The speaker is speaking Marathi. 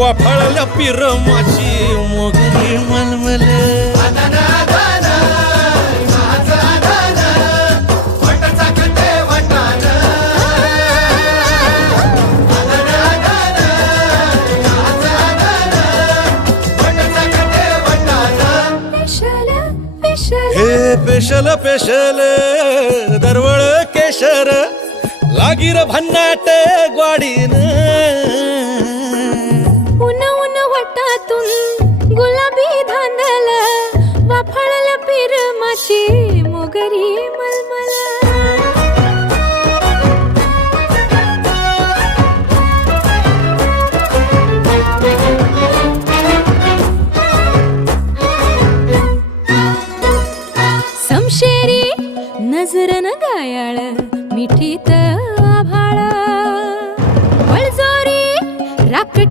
वाफाळल्या पिरमाची मोगरी मलमल हे पेशल पेशल दरवळ केशर लागीर भन्नाट ग्वाडीन उन उन वटातून गुलाबी धांदल वाफाळल्या पिरमाची मोगरी मलमल